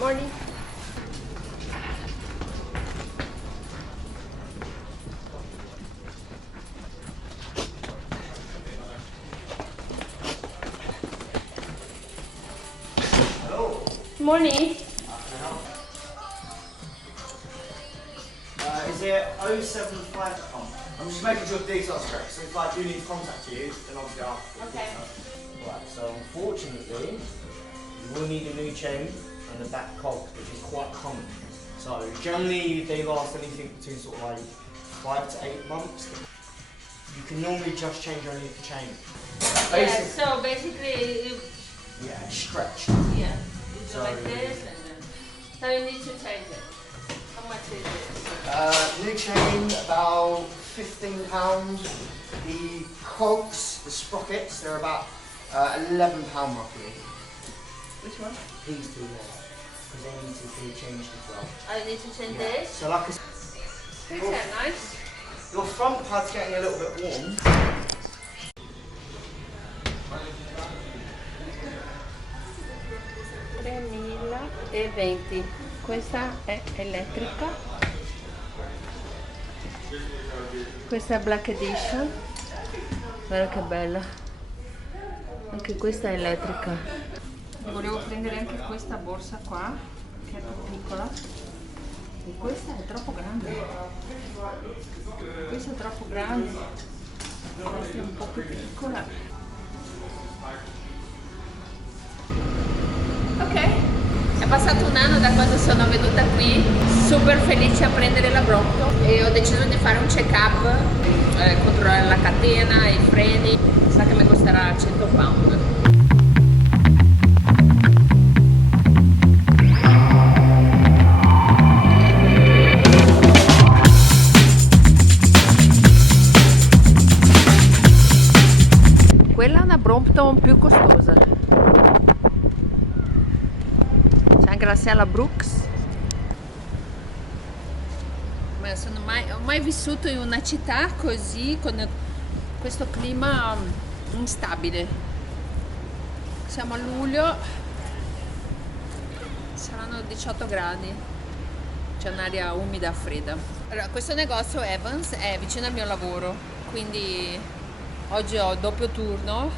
Morning. Morning. Is it 075? I'm just making sure the details are correct. So if I do need to contact you, then obviously I'll. Okay. Right. So unfortunately, you will need a new chain and a back cog, which is quite common. So generally they last anything between sort of like 5 to 8 months. You can normally just change only the chain. Yeah, so basically, Yeah, stretch. yeah, you do So- like this and then, so you need to change it. How much is it? New chain about £15. The cogs, the sprockets, they're about £11 roughly. Which one? These two there, because they need to be changed as well. I need to change Yeah. this. So like I said, These are nice. your front pad's getting a little bit warm. 3020. Questa è elettrica. Questa è Black Edition. Guarda che bella. Anche questa è elettrica. Volevo prendere anche questa borsa qua, che è più piccola. E questa è troppo grande. Questa è troppo grande. Questa è un po' più piccola. Ok. È passato un anno da quando sono venuta qui, super felice a prendere la Brompton e ho deciso di fare un check-up, controllare la catena, i freni, sa che mi costerà 100 pound. Quella è una Brompton più costosa. C'è anche la Sella Brooks. Ma ho mai vissuto in una città così, con questo clima instabile. Siamo a luglio, saranno 18 gradi, c'è un'aria umida, fredda. Allora, questo negozio Evans è vicino al mio lavoro, quindi oggi ho doppio turno,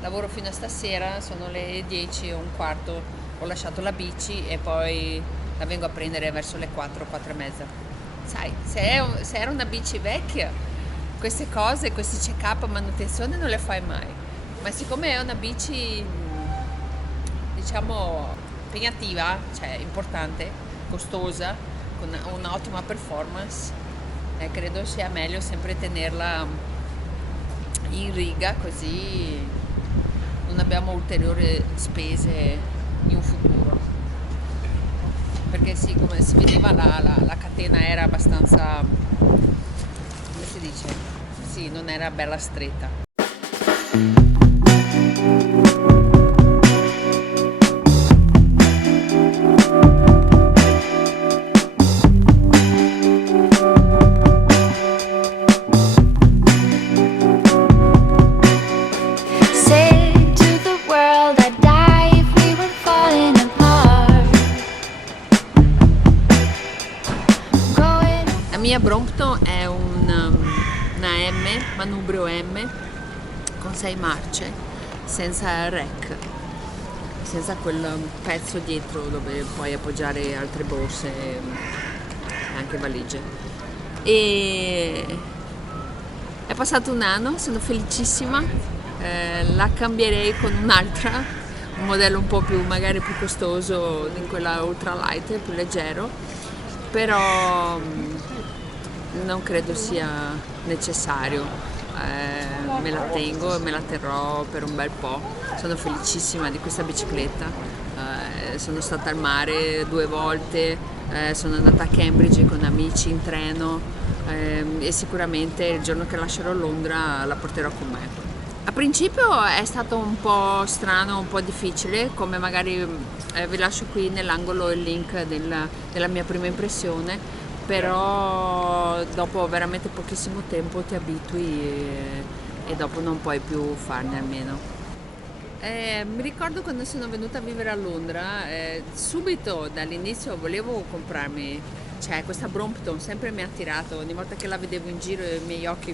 lavoro fino a stasera, sono le 10:15, ho lasciato la bici e poi la vengo a prendere verso le 4, 4:30. Sai, se era una bici vecchia, queste cose, questi check-up, manutenzione non le fai mai, ma siccome è una bici, diciamo, impegnativa, cioè importante, costosa, con un'ottima performance, credo sia meglio sempre tenerla in riga, così non abbiamo ulteriori spese in futuro. Perché sì, come si vedeva la catena era abbastanza, come si dice? Sì, non era bella stretta. Say Brompton è una M, manubrio M, con 6 marce, senza rack, senza quel pezzo dietro dove puoi appoggiare altre borse e anche valigie. E è passato un anno, sono felicissima, la cambierei con un'altra, un modello un po' più magari più costoso di quella ultralight, più leggero, però non credo sia necessario. Me la tengo e me la terrò per un bel po'. Sono felicissima di questa bicicletta. Sono stata al mare 2 volte, sono andata a Cambridge con amici in treno, e sicuramente il giorno che lascerò Londra la porterò con me. A principio è stato un po' strano, un po' difficile, come magari vi lascio qui nell'angolo il link della mia prima impressione, però dopo veramente pochissimo tempo ti abitui e dopo non puoi più farne a meno. Mi ricordo quando sono venuta a vivere a Londra, subito dall'inizio volevo comprarmi, cioè questa Brompton sempre mi ha attirato, ogni volta che la vedevo in giro i miei occhi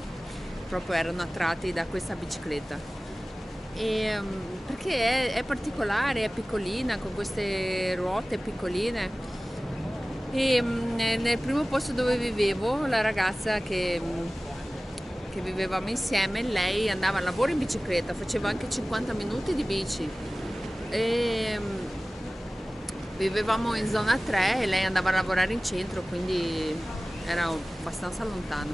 proprio erano attratti da questa bicicletta. Perché è particolare, è piccolina, con queste ruote piccoline. Nel primo posto dove vivevo, la ragazza che vivevamo insieme, lei andava al lavoro in bicicletta, faceva anche 50 minuti di bici. Vivevamo in zona 3 e lei andava a lavorare in centro, quindi era abbastanza lontano.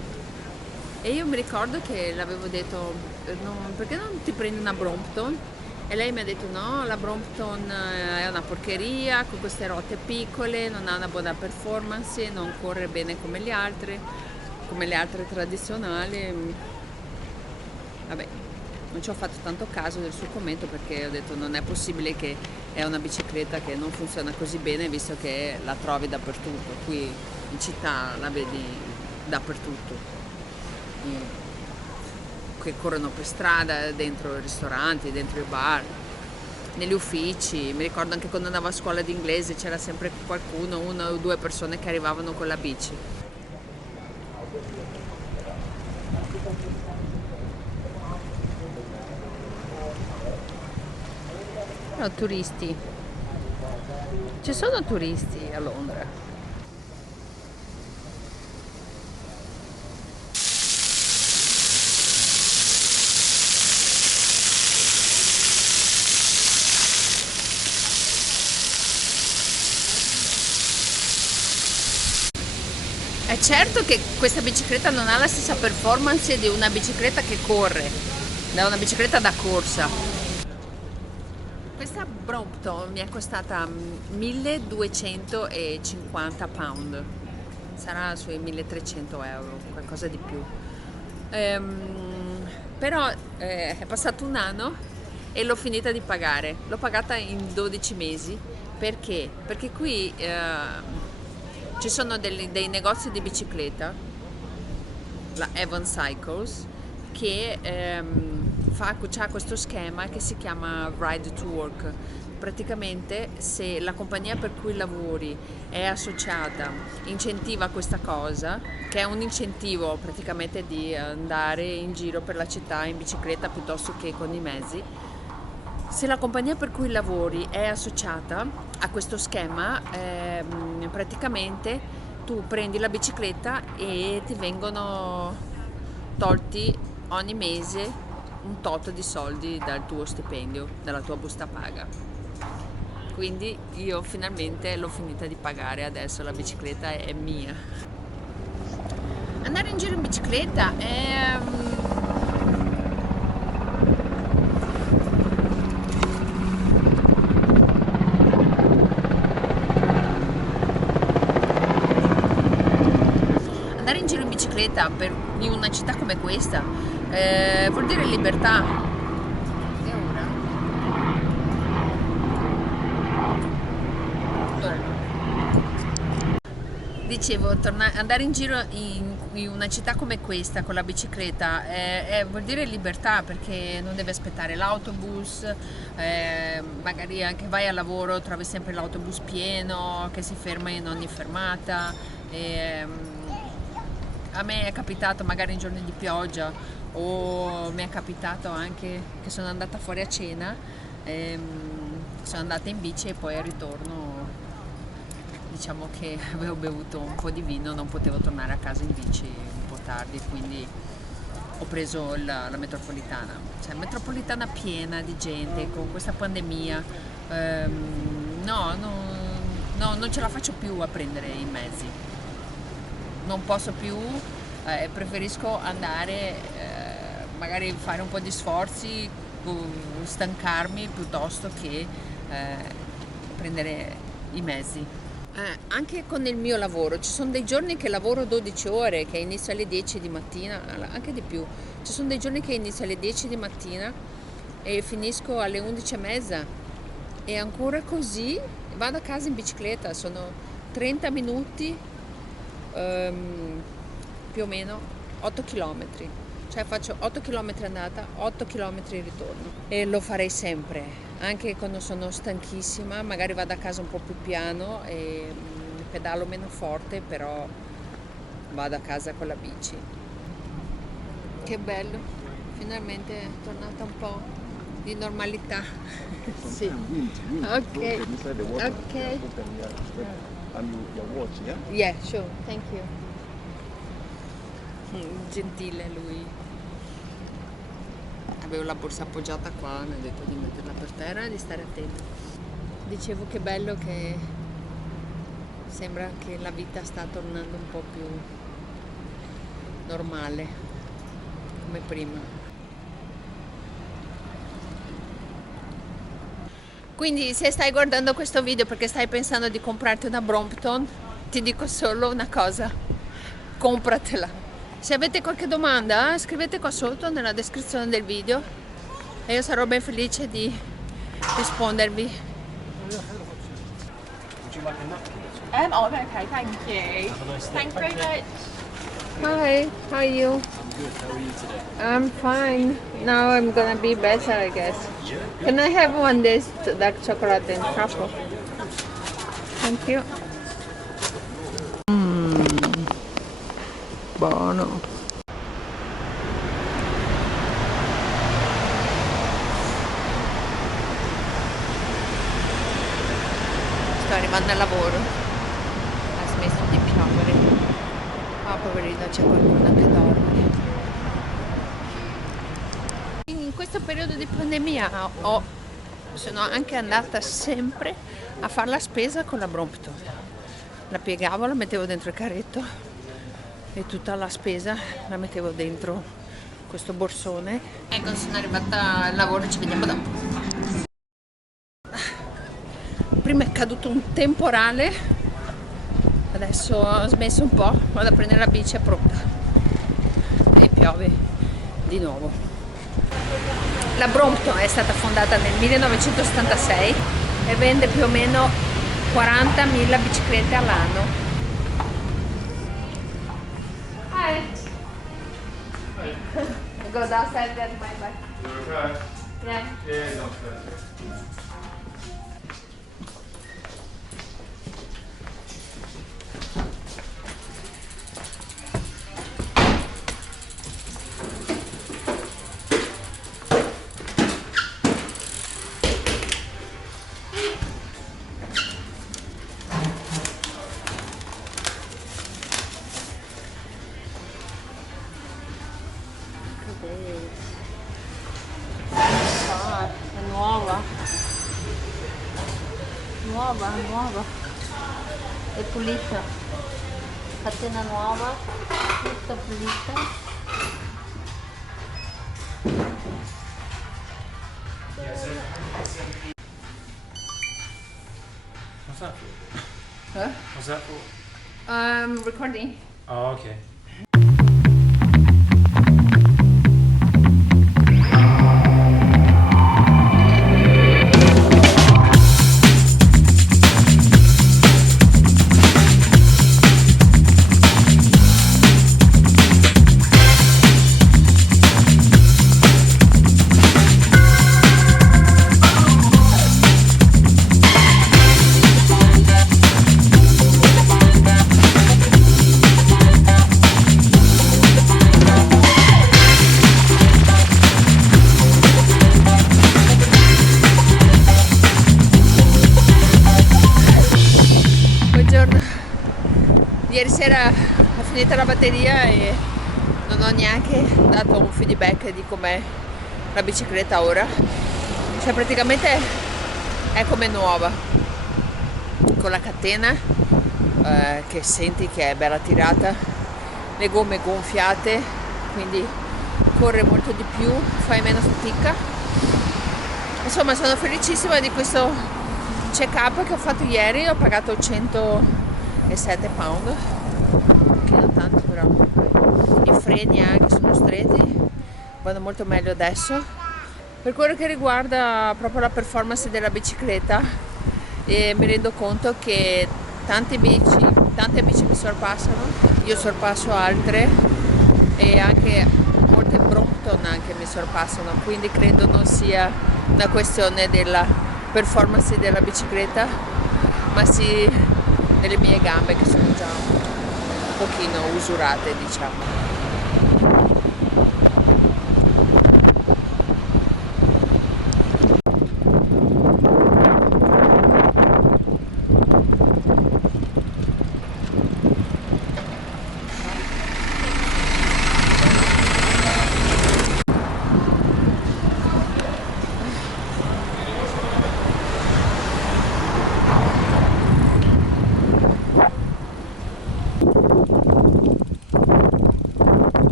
E io mi ricordo che le avevo detto, perché non ti prendi una Brompton? E lei mi ha detto no, la Brompton è una porcheria, con queste ruote piccole, non ha una buona performance, non corre bene come le altre tradizionali. Vabbè, non ci ho fatto tanto caso del suo commento, perché ho detto non è possibile che è una bicicletta che non funziona così bene, visto che la trovi dappertutto, qui in città la vedi dappertutto, che corrono per strada, dentro i ristoranti, dentro i bar, negli uffici. Mi ricordo anche quando andavo a scuola di inglese c'era sempre qualcuno, 1 o 2 persone che arrivavano con la bici. No, turisti. Ci sono turisti a Londra. È certo che questa bicicletta non ha la stessa performance di una bicicletta che corre, da una bicicletta da corsa. Questa Brompton mi è costata 1250 pound, sarà sui 1300 euro, qualcosa di più. Però è passato un anno e l'ho finita di pagare, l'ho pagata in 12 mesi, perché? Perché qui ci sono dei negozi di bicicletta, la Avon Cycles, che c'ha questo schema che si chiama Ride to Work. Praticamente, se la compagnia per cui lavori è associata, incentiva questa cosa, che è un incentivo praticamente di andare in giro per la città in bicicletta piuttosto che con i mezzi. Se la compagnia per cui lavori è associata a questo schema, praticamente tu prendi la bicicletta e ti vengono tolti ogni mese un tot di soldi dal tuo stipendio, dalla tua busta paga. Quindi io finalmente l'ho finita di pagare, adesso la bicicletta è mia. Andare in giro in bicicletta è in una città come questa vuol dire libertà. E ora? Dicevo, andare in giro in una città come questa con la bicicletta vuol dire libertà, perché non devi aspettare l'autobus, magari anche vai al lavoro, trovi sempre l'autobus pieno che si ferma in ogni fermata. A me è capitato magari in giorni di pioggia, o mi è capitato anche che sono andata fuori a cena, sono andata in bici e poi al ritorno diciamo che avevo bevuto un po' di vino, non potevo tornare a casa in bici un po' tardi, quindi ho preso la metropolitana. Cioè, metropolitana piena di gente con questa pandemia. No, non ce la faccio più a prendere i mezzi. Non posso più, preferisco andare, magari fare un po' di sforzi, stancarmi piuttosto che prendere i mezzi. Anche con il mio lavoro, ci sono dei giorni che lavoro 12 ore, che inizio alle 10 di mattina, anche di più. Ci sono dei giorni che inizio alle 10 di mattina e finisco alle 11:30 e ancora così vado a casa in bicicletta, sono 30 minuti, più o meno 8 km. Cioè faccio 8 km andata, 8 km ritorno e lo farei sempre, anche quando sono stanchissima, magari vado a casa un po' più piano e pedalo meno forte, però vado a casa con la bici. Che bello, finalmente è tornata un po' di normalità. Sì. Ok. Ok. And your watch, yeah? Yeah, sure, thank you. Gentile lui. Avevo la borsa appoggiata qua, mi ha detto di metterla per terra e di stare attento. Dicevo che bello che sembra che la vita sta tornando un po' più normale, come prima. Quindi se stai guardando questo video perché stai pensando di comprarti una Brompton, ti dico solo una cosa: compratela. Se avete qualche domanda, scrivete qua sotto nella descrizione del video e io sarò ben felice di rispondervi. Would you like a napkin? I'm okay, thank you. Have a nice day. Thank you very much. Hi, how are you? I'm good. How are you today? I'm fine. Now I'm gonna be better, I guess. Can I have one this dark chocolate and truffle? Thank you. Buono. Sto arrivando al lavoro. Ha smesso di piovere. Ah, poverino, c'è qualcuno che dorme. In questo periodo di pandemia sono anche andata sempre a fare la spesa con la Brompton. La piegavo, la mettevo dentro il carretto e tutta la spesa la mettevo dentro questo borsone. Ecco, sono arrivata al lavoro, ci vediamo dopo. Prima è caduto un temporale, adesso ho smesso un po', vado a prendere la bici, è pronta e piove di nuovo. La Brompton è stata fondata nel 1976 e vende più o meno 40.000 biciclette all'anno. Hi. Go downstairs, get my bag. Okay. Yeah. Yeah, not bad. Ah, è nuova. Nuova. È pulita. Catena nuova, tutta pulita. What's that for? Huh? What's that for? Recording. Oh, okay. sera ho finito la batteria e non ho neanche dato un feedback di com'è la bicicletta ora. Cioè praticamente è come nuova, con la catena che senti che è bella tirata, le gomme gonfiate, quindi corre molto di più, fai meno fatica. Insomma, sono felicissima di questo check-up che ho fatto ieri. Ho pagato 107 pound, che non tanto, però i freni anche sono stretti, vanno molto meglio adesso. Per quello che riguarda proprio la performance della bicicletta, mi rendo conto che tante bici mi sorpassano, io sorpasso altre e anche molte Brompton anche mi sorpassano, quindi credo non sia una questione della performance della bicicletta, ma sì delle mie gambe che sono già un pochino usurate, diciamo.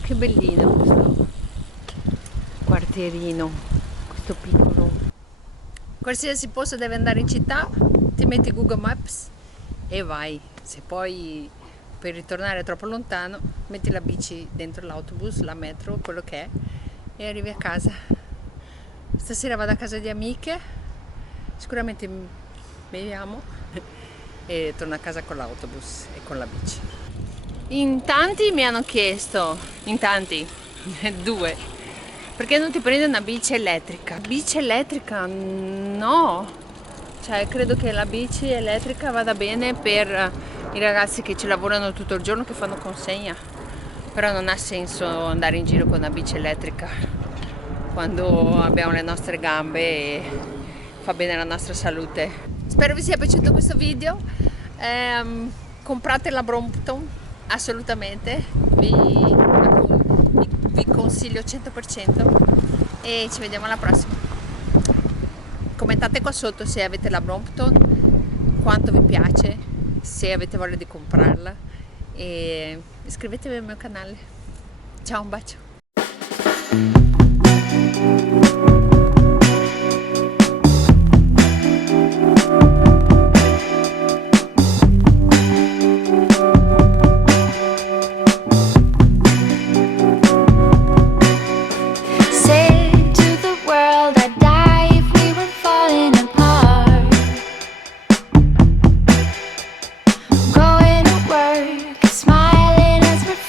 Che bellino questo quartierino, questo piccolo. Qualsiasi posto deve andare in città, ti metti Google Maps e vai. Se poi per ritornare troppo lontano, metti la bici dentro l'autobus, la metro, quello che è, e arrivi a casa. Stasera vado a casa di amiche, sicuramente beviamo e torno a casa con l'autobus e con la bici. In tanti mi hanno chiesto, in tanti, due, perché non ti prendi una bici elettrica? Bici elettrica? No! Cioè, credo che la bici elettrica vada bene per i ragazzi che ci lavorano tutto il giorno, che fanno consegna. Però non ha senso andare in giro con una bici elettrica quando abbiamo le nostre gambe e fa bene alla nostra salute. Spero vi sia piaciuto questo video. Comprate la Brompton. Assolutamente, vi consiglio 100% e ci vediamo alla prossima. Commentate qua sotto se avete la Brompton, quanto vi piace, se avete voglia di comprarla e iscrivetevi al mio canale. Ciao, un bacio!